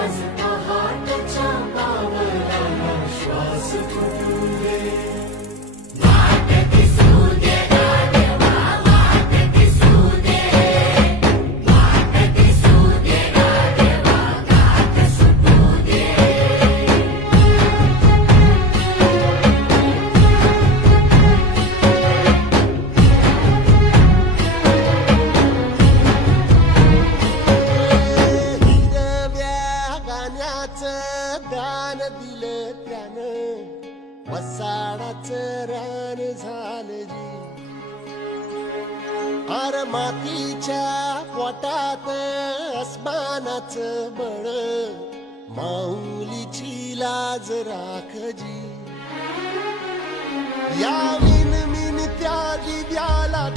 आज पहाटच्या पावलाला श्वास फुटू दे. वाट दिसू दे गाढवा, वाट दिसू दे. वाट दिसू दे गाढवा, गाठ सुटू दे. हिरव्या गाण्याचं दान दिलं त्यानं, वसाडाचं रान झालं जी. अर मातीच्या पोटात अस्मानाचं बळ, माऊलीची लाज राखजी. या मिनमिन त्या दिव्याला